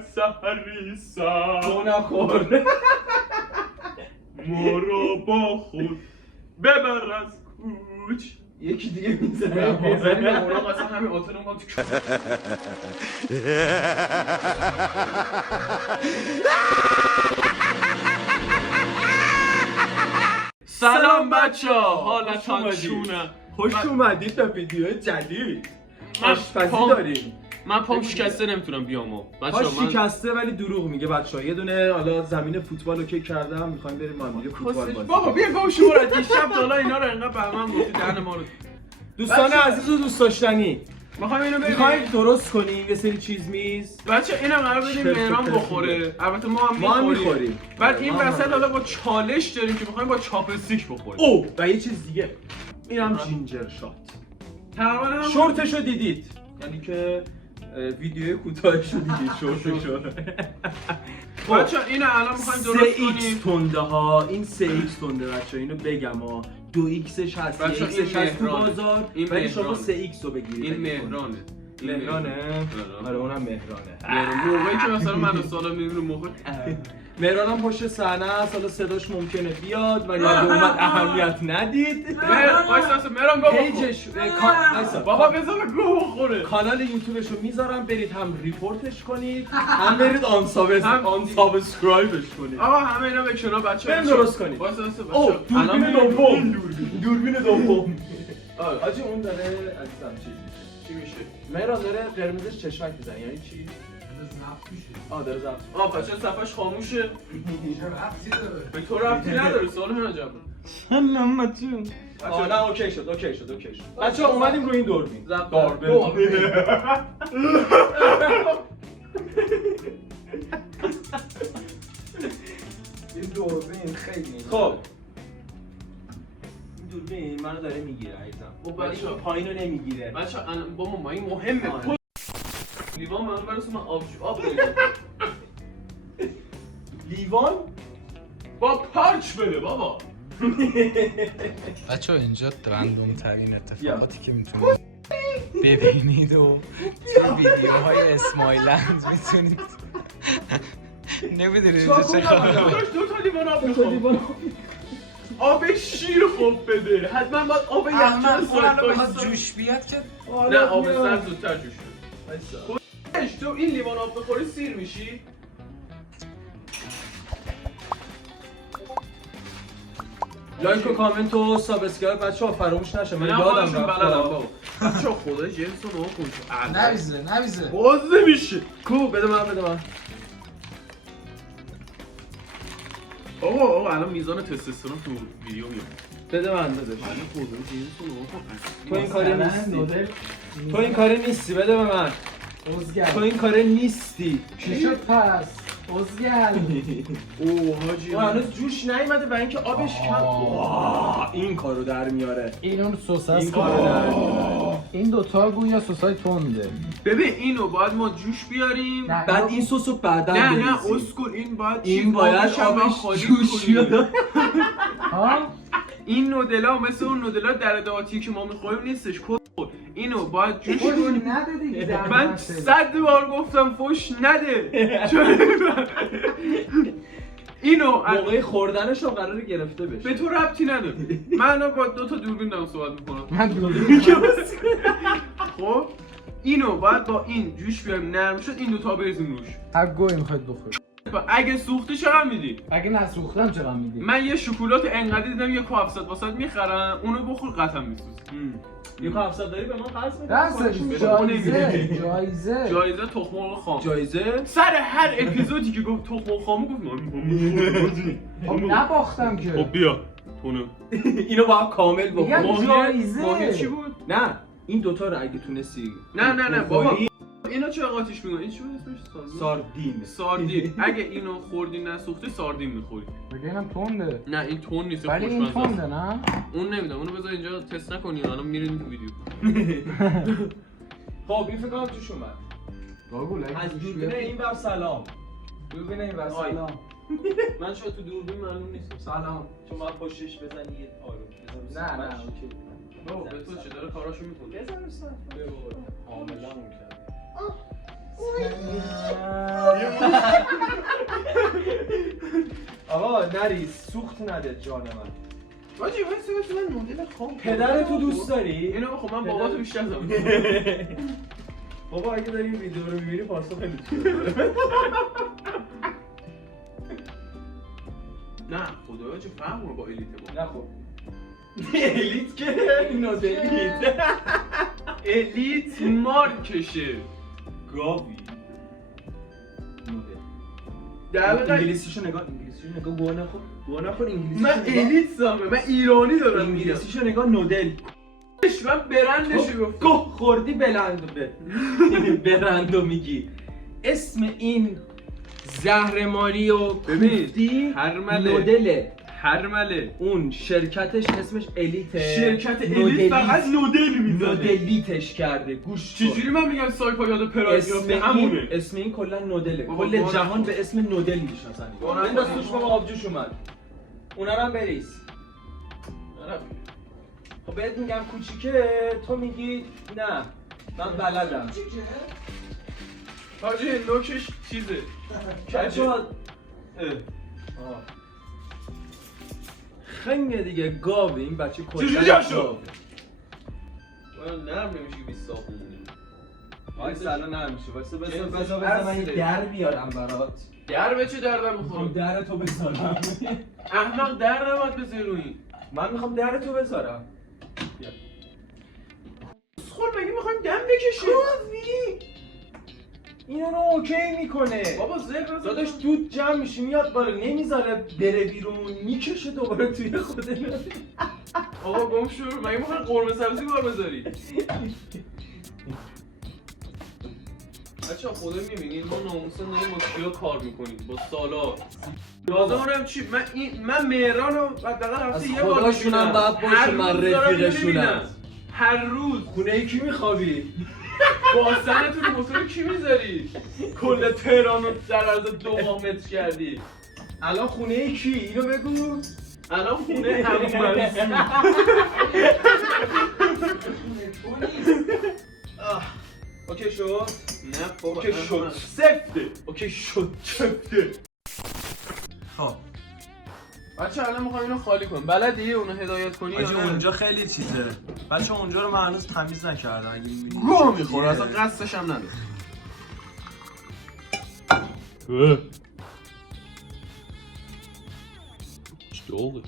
سحری سر تو نخور ما را با خود ببر از کوچ. یکی دیگه میزنه اونا مثلا همین آتون رو تو سلام بچه‌ها، حالتان چونه؟ خوش اومدید به ویدیو جدید. من آشپزی پام- داریم. من پام شکسته نمیتونم بیام. پاش بچه‌ها من شکسته ولی دروغ میگه بچه‌ها. یه دونه حالا زمین فوتبال اوکی کردم، می‌خوایم بریم با هم دیگه فوتبال بازی بابا کنیم. بیا گم شو برات. دیشب تا حالا اینا رو انقدر بهمن گفتی دهن ما رو. دوستان عزیز و دوست داشتنی، می‌خوایم اینو می‌خوایم ببینیم. درست کنیم یه سری چیز میز. بچه اینم قرار بدیم چرت و مهران پرت بخوره. البته ما هم ما هم می‌خوریم. می‌خوریم. بعد این ما هم وسط هم. حالا با چالش داریم که می‌خوایم با چاپستیک بخوریم. او و یه چیز دیگه، اینم جینجر شات. تقریبا هم شورتشو دیدید، یعنی که ویدیو کوتاهشو دیدید. شورتشو بچه این الان می‌خوایم درست 3x کنیم. تنده ها، این 3x تنده بچه، اینو بگم ها. 2xش هست، بچه، 1xش این هست تو مهرانه. بازار، این ولی شما مهرانه. 3x رو بگیرید. این مهرانه. مهرانه؟ مهران. آره اونم مهرانه. موقعی که مثلا من و سالا می‌بینیم رو موقع مهران هم پشت صحنه است، حالا صداش ممکنه بیاد ولی اگه اومد اهمیت ندید. مهران گو بخور. پیجش بابا بذار گو بخوره. کانال یوتیوبش رو میذارم، برید هم ریپورتش کنید هم برید آن سابسکرایبش کنید. آقا همه اینا به کنار بچه‌ها بریم درست کنید. واسه او دوربین دوم، دوربین. دوربین دوم. آجی اون داره عزیزم چی میشه؟ چی میشه؟ مهران داره قرمزش چشمک میزنه، یعنی چی؟ داره زفت. پس صفحش خاموشه. به تو ربطی نداره. سوال من عجب. نه اوکی شد. بچه‌ها اومدیم رو این دوربین. این دوربین خیلی خب این دوربین منو داره میگیره عزیزم. خب ولی بچه‌ها. این پایینو نمیگیره. بچه‌ها با ما این مهمه. آره. لیوان من برسه من آب بده. لیوان با پارچ بده بابا. بچه اینجا رندوم ترین اتفاقاتی که میتونید ببینید و توی ویدیوهای اسمایلند میتونید نمیدونید اینجا چه خبره. دو تا لیوان آب میخوام. آب شیر خوب بده. حتما باید آب یخچال بخواد جوش بیاد که نه آب سرد زودتر جوش بده. تو این لیوان آب بخوری سیر میشی؟ لایک و کامنت و سابسکرایب بچه‌ها فراموش نشه. من یادم خودشون رفت. بلدم بابا. بچه‌ها خدا جنس رو نکن. نویزه باز نمیشه. کو بده من. آقا الان میزان تستوسترون تو ویدیو میاد. بده من داداش. خدا جنس رو نکن. تو این کاره نیستی. بده به من. ازگل تو این کاره نیستی. چی شد پس؟ ازگل اوه حاجی. تو هنوز جوش نیومده و اینکه آبش کم. واه، این کارو در میاره. این اون سس این است. کارو در میاره. این دوتا گویا سسای تنده. ببین اینو باید ما جوش بیاریم. نه. بعد این سسو بعدا نه بریزی. اسکول این باید این باید آبش جوش بیاد. ها؟ این نودلا مثل اون نودلا در داتی که ما میخوریم نیستش. اینو باید جوش فوش کنیم. نده دیگه. من 100 بار گفتم فوش نده. اینو موقع خوردنش رو قراره گرفته بشه. به تو ربطی نداره. من الان با دو تا دوربین دارم صحبت میکنم. من دوربین خب اینو باید با این جوش بیاریم نرم شد این دوتا بریزیم روش. هر گوی میخواید بخورید. اگه سوخته چقدر میدی؟ اگه نسوختم چرا میدی؟ من یه شکلات انقدر دیدم یه 700 واسط میخرن اونو بخور قطعا میسوزه. یه 700 داری به من قرض میدی؟ دست جایزه جایزه تخم مرغ خام. جایزه؟ سر هر اپیزودی که گفت تخم مرغ خامو گفت خب نباختم که. خب بیا تونو. اینو باید کامل میگم بخور. جایزه. ماهی چی بود؟ نه این دوتا رو اگه تونستی نه بابا بخوری، اینو چرا قاطیش میگن؟ این چی بود اسمش؟ ساردین. ساردین. اگه اینو خوردی نسوخته ساردین میخوری. بگه اینم تنده. نه این تون نیست. ولی این تنده نه؟ اون نمیدونم. اونو بذار اینجا تست نکنی الان میرین تو ویدیو. خب این فکر کنم توش اومد. باگول از دوربین این بر سلام. دوربین این بر آی. سلام. من شاید تو دوربین معلوم نیستم. سلام. چون باید پشتش بزنی یه آروم. نه اوکی. بابا به تو چه داره کاراشو میکنه. بزن سر. حامله اون کرد. یه آقا نریز سوخت نده جان من. باجی من مدل خام. پدرتو دوست داری؟ اینو خب من باباتو بیشتر زدم. بابا اگه داری این ویدیو رو می‌بینی پاسخ خیلی داره. نه خدایا چه فرق با الیت با. نه خب. الیت که نودلیت. الیت مارکشه. گاوی. در انگلیسیشو نگاه گوه نخور انگلیسی. من الیت سامه من ایرانی دارم انگلیسیشو نگاه نودل. من برندش گفتم. گه خوردی برندو میگی. اسم این زهرماری و کوفتی هرمله. نودله. هرمله. اون شرکتش اسمش الیته. شرکت الیت فقط نودل میزنه. نودلیتش کرده. گوش چجوری من میگم سایپا یاد پراید میفته همونه. اسم این کلا نودله. بابا کل بابا جهان به اسم نودل میشناسن. بابا بنداز توش بابا آبجوش اومد. اونا رو هم بریز. خب بهت میگم کوچیکه تو میگی نه من بلدم. حاجی نوکش چیزه. کچا خنگه دیگه گاوی این بچه کلا چجوری جا شد؟ گاوه. نرم نمیشه که 20 سال خونده. وایسا الان نمیشه وایسا جنسش بذار من اصله. در بیارم برات. در به چه دردم میخوام میخوره؟ در تو بذارم. احمق در نباید بذاری رو این. من میخوام در تو بذارم. خود مگه میخوایم دم بکشیم؟ اینو رو اوکی میکنه. بابا زر بزن. داداش دود جمع میشه میاد بالا نمیذاره بره بیرون میکشه دوباره توی خود آقا گم شو مگه میخوای قرمه سبزی بار بذاری؟ بچه‌ها خدا میبینید ما ناموسا داریم با کیا کار میکنیم با سالا. لازم چی من مهران رو حداقل هفته یه بار خداشونم بعد باشه من رفیقشونم. هر روز خونه ای کی میخوابی؟ باسن تو موتور کی میذاری؟ کل تهران رو در عرض 2 ماه متر کردی. الان خونه ای کی؟ اینو بگو. الان خونه عمو منصور. اوکی شد؟ نه بابا اوکی شد. سفته. اوکی شد سفته. خب بچه الان میخوام اینو خالی کنم. بلدی اونو هدایت کنی یا آجی نه؟ اونجا خیلی چیزه بچه اونجا رو من هنوز تمیز نکردم اگه می‌بینی گوه میخوره اصلا قصدش هم نداره. چطوره؟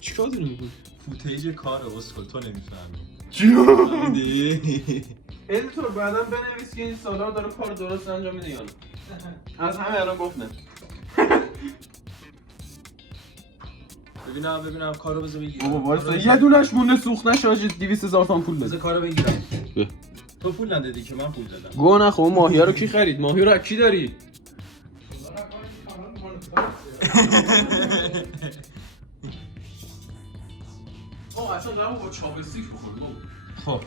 چیکار داری میکنی؟ فوتیج کاره اسکل تو نمیفهمی ادیتور بعدا بنویس که این سالار داره کار درست انجام میده یا نه. از همه الان گفتم. ببینم کارو بذار بگیرم. بابا وایسا یه دونش مونده سوخت نشه آجی 200,000 تومان پول بذار بده. کارو بگیرم. تو پول ندادی که من پول دادم. گو نخو ماهیه رو کی خرید؟ ماهی رو از کی داری؟ آه اصلا دارم با چاپستیک بخورم. خب آره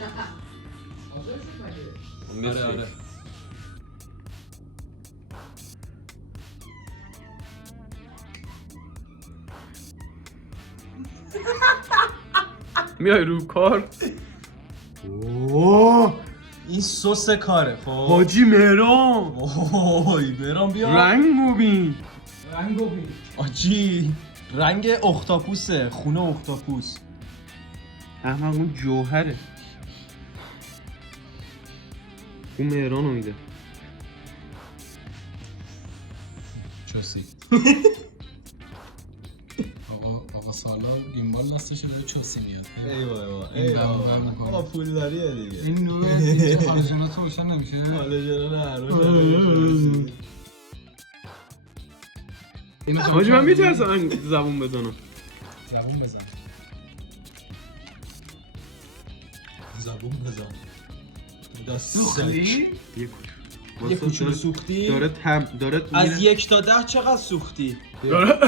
میای رو کار؟ اوه این سس کاره خب حاجی مهران اوه مهران بیا رنگ ببین. رنگو ببین. آجی رنگ اختاپوسه خونه اختاپوس احمق اون جوهره. اون مهرانو میده. چوسی آقا سالا گیمبال دستشه داره چوسی میاد این بر میکنه. آقا پول داریه دیگه این نوع هالوژنات روشن نمیشه هالوژن نه روشن حاجی من میترسم زبون بزنم. زبون بزن زبون بزن سوختی؟ یه کوچولو سوختی؟ داره از 1 تا 10 چقدر سوختی؟ داره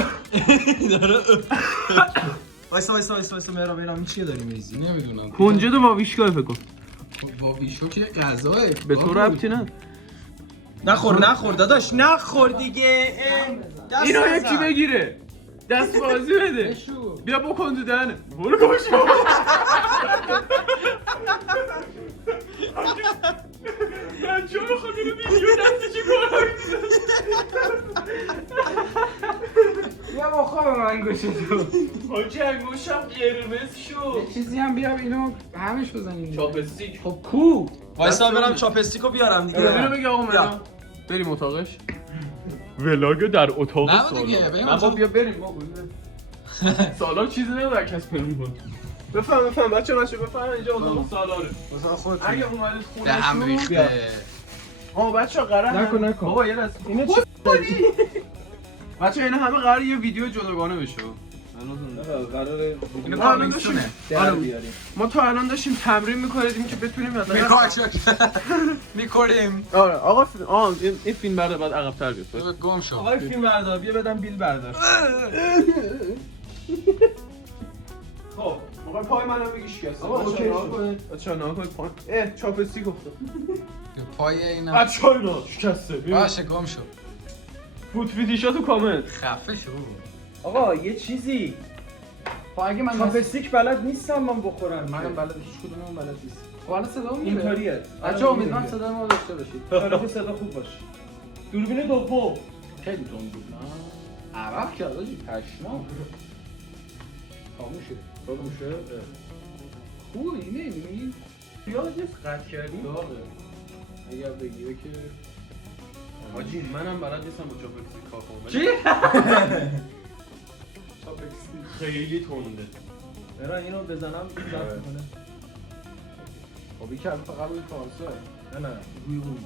وایسا مهران ببینم چیه داری میریزی؟ نمیدونم کنجد با ویشکای فکر کن. با ویشو که غذاه به تو ربطی نه. نخور داداش نخور دیگه اینو یکی بگیره دست بازی بده بیا بکن تو دهنه برو گوش کن. من چون میخواد بیا با خواب من انگوشتو. حاجی انگوشم قرمز شد. چیزی هم بیا اینو همش بزنیم. چاپستیک. خب کو. وایسا برم چاپستیکو بیارم دیگه. اینو بگی آقا من بریم اتاقش. ولاگ در اتاق نه دیگه سالار. بریم بابا اونجا. بیا بریم بابا. سالار چیزی نداره کس بریم. بفهم بچه بفهم اینجا اتاق سالاره. واسه خودت. اگه اومدید به هم خونه‌شون ریخته. بچه قرار نکن. بابا یه لحظه اینو چی بچه اینا همه قرار یه ویدیو جداگانه بشه قراره اینو ما کامینگسونه. ما تا الان داشتیم تمرین می‌کردیم که بتونیم میکنیم. آره آقا این فیلم برده بعد عقب‌تر بیاد گم شو. آقای فیلم بردار بیا بدم بیل بردار. خب موقع پای منم بگی شکسته آقا اوکی بچه‌ها نگاه کنید پای چاپستیک افتاد پای اینا. بچه‌ها اینا شکسته باشه گم شو. فوت فیتیشا تو کامنت خفه شو. آقا یه چیزی خب اگه من چاپستیک بلد نیستم من بخورم. منم بلد هیچ کدومم بلد نیست. خب الان صدا میاد. اینطوریه. بچه‌ها امیدوارم صدا ما داشته باشید. آره که صدا خوب باشه. دوربین دوم. خیلی تون بود نه؟ عرق کرد آجی پشما. خاموشه. خوبه اینه میگی؟ یاد نیست قطع کردیم. اگر بگیره که حاجی منم بلد نیستم با چاپستیک کار کنم چی؟ چاپستیک خیلی تنده برای اینو بزنم ضبط کنه. خب این که فقط روی کارسه نه روی اون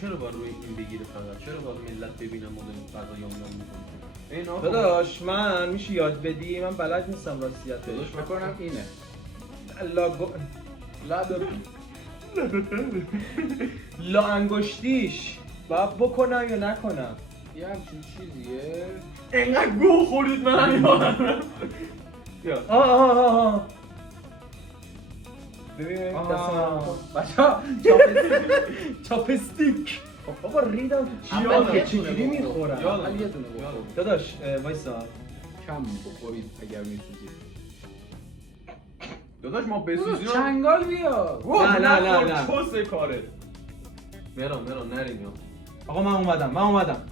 چرا باید روی این بگیره فقط؟ چرا باید ملت ببینم ما داریم غذا یام میکنیم؟ داداش من میشه یاد بدی من بلد نیستم راستیتش. بکنم اینه لا انگشتیش باید بکنم یا نکنم. یه همچین چیزیه اینقدر گوه خورید من یادم آه ببینیم دست من بچه‌ها چاپستیک. خب بابا ریدم تو اول چیه یه چجوری دونه بخور. میخورم. اول یه دونه بخور داداش وایسا کم بخورید اگر میسوزید داداش ما بسوزیم چنگال بیا نه. چوسه کاره مران نرین یا آقا من اومدم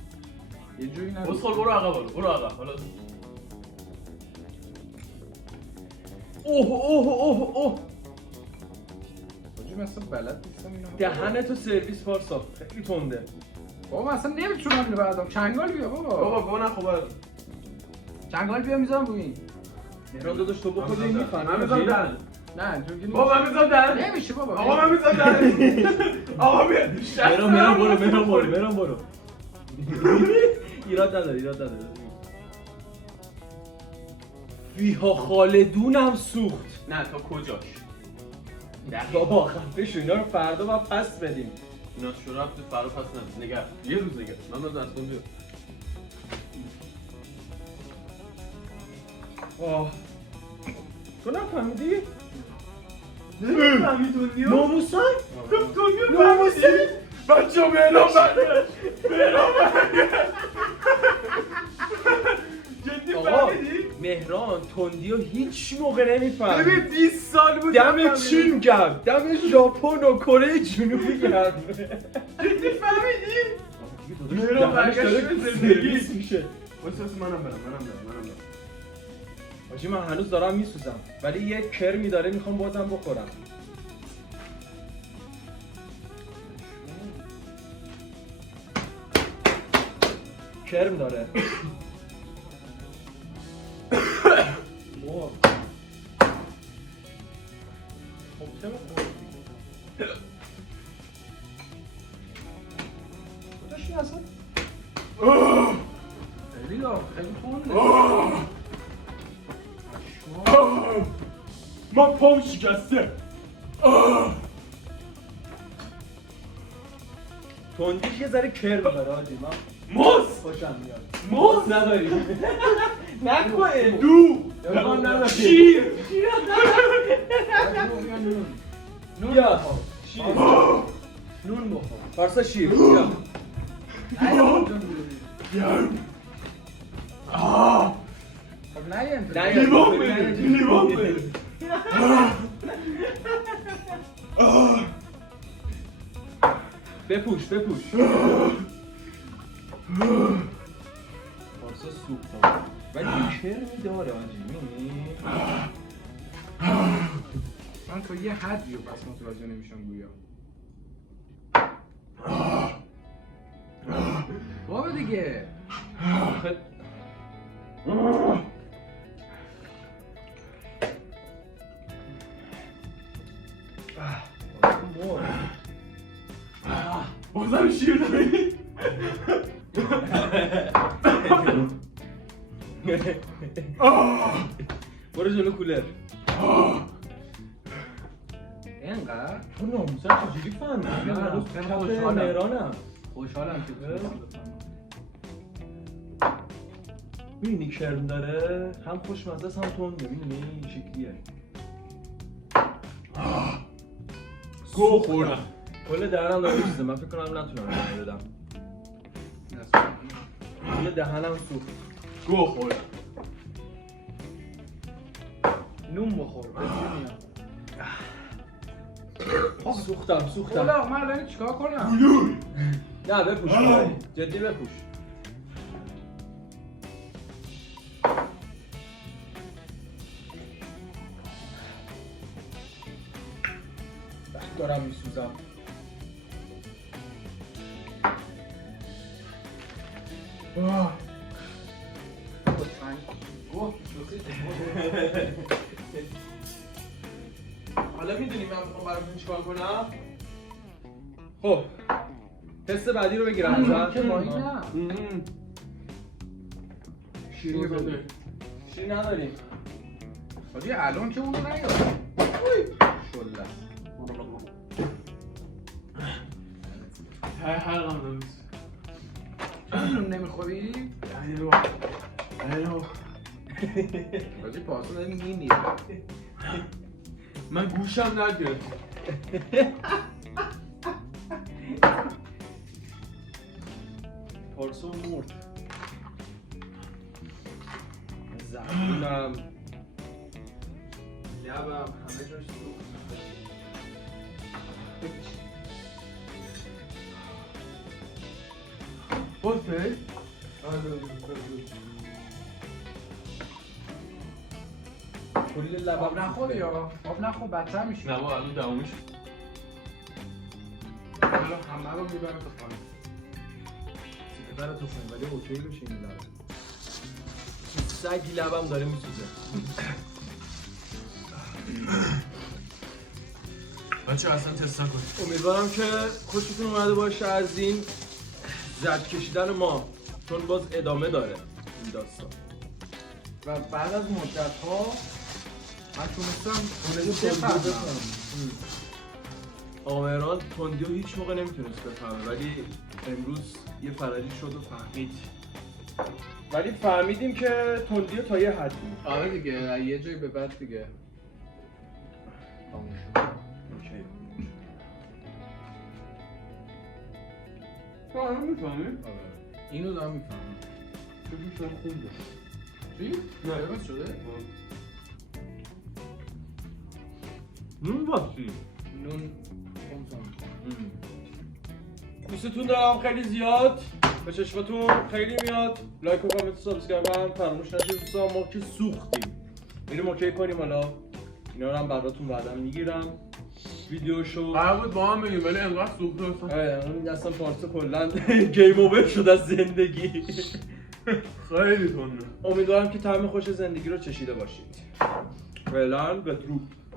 یه جوری نگو بسخال برو عقب حالا اوه حاجی من اصلا بلد نیستم اینو دهنتو سرویس پارسا خیلی تنده. بابا اصلا نمیتونم اینو بردارم چنگال بیا بابا بابا نخوبه چنگال بیا میذارم روی این مهران داداش تو بخور این من میفهمی. میذارم دهن نه چون که بابا من میذارم دهن نمیشه بابا آقا من میذارم دهن آقا بیا مهران برو ایراد نداره فیها خالدونم سوخت. نه تا کجاش بابا خفه شو اینا رو فردا باید پس بدیم. اینا شو رفت فرا پس نگر یه روز نگر من رو دست کن بیا تو نفهمیدی؟ نمیفهمی ناموسن؟ ناموسن بچه مهران جدی فهمیدی؟ مهران تندی و هیچ موقع نمیفهم. ببین 20 سال بود دم چین گرد، دم ژاپن و کره جنوبی گرد. جدی فهمیدی؟ مهران برگشت به زندگی میشه واسه منم برم حاجی من هنوز دارم میسوزم ولی یه کرمی داره میخوام بازم بخورم. کرم داره. خیلی خونده من پام شکسته تندیش یه ذره کرم داره حاجی من موز خوشم میاد. موز نداری نکنه دو امکان نداره. شیر بیا شیر نون بخور پارسا شیر بیا خب نه یه نه لیوان بده بپوش پارسا سوختم ولی کرمی داره آنجی می‌بینی؟ من تا یه حدی رو پس متوجه نمیشم گویا. بابا دیگه بازم شیر داری؟ برو جلو کولر اینقدر تو ناموسم چجوری فهمیدی؟ نه، من روز خیلی کف خوشحالم. مهرانم خوشحالم که می‌بینی کرم داره؟ هم خوشمزه است هم تنده می‌بینی این شکلیه گو خوردم. کل درنم داره می‌سوزه من فکر کنم نتونم ادامه بدم یه دهنم سوخت گو خوردم. نون بخور سوختم اولا من الان چیکار کنم؟ نه بپوش جدی بپوش دارم میسوزم حالا میدونی من میخوام براتون چیکار کنم؟ خب تست بعدی رو بگیرم ازت که با این نه شیری بده. چی نداریم حاجی الان که اونو نیاد شله های حلقم نمیز. نون نمیخوری؟ ایو. حاجی پاسو داری میگی من گوشم نگرفت. پارسا مرد زبونم لبم همه جاش سوخت بوده؟ کل لبم آب نخور یا آب نخور بدتر میشه نه با الان دموش. الان همه رو میبره تو خانه سیپدر تو خون ولی اوکی بشه این لبم سگی لبم داره میسوزه بچه اصلا تست نکنید. امیدوارم که خوشتون اومده باشه از این زد کشیدن ما چون باز ادامه داره این داستان و بعد از مدت ها من تونستم تندیو بفهمم آمران تندیو هیچ موقع نمیتونست بفهمه ولی امروز یه فرجی شد و فهمید ولی فهمیدیم که تندیو تا یه حدی آره دیگه یه جایی به بعد دیگه اوکی. تو الان میفهمی؟ اینو دارم میفهمم تو شاید خونده. چی؟ نه. قرمز شده؟ نون باسی. نون دوستتون دارم خیلی زیاد به چشمتون خیلی میاد لایک و کامنت و سابسکرایب هم فراموش نشید دوستان ما که سوختیم میریم اوکی کنیم حالا اینا رو هم براتون بعدا میگیرم ویدیوشو قرار بود با هم بگیم ولی انقدر سوخته اصلا. اون اصلا پارسا کلا گیم اوور شد از زندگی خیلی تنده. امیدوارم که طعم خوش زندگی رو چشیده باشید فعلا بدرود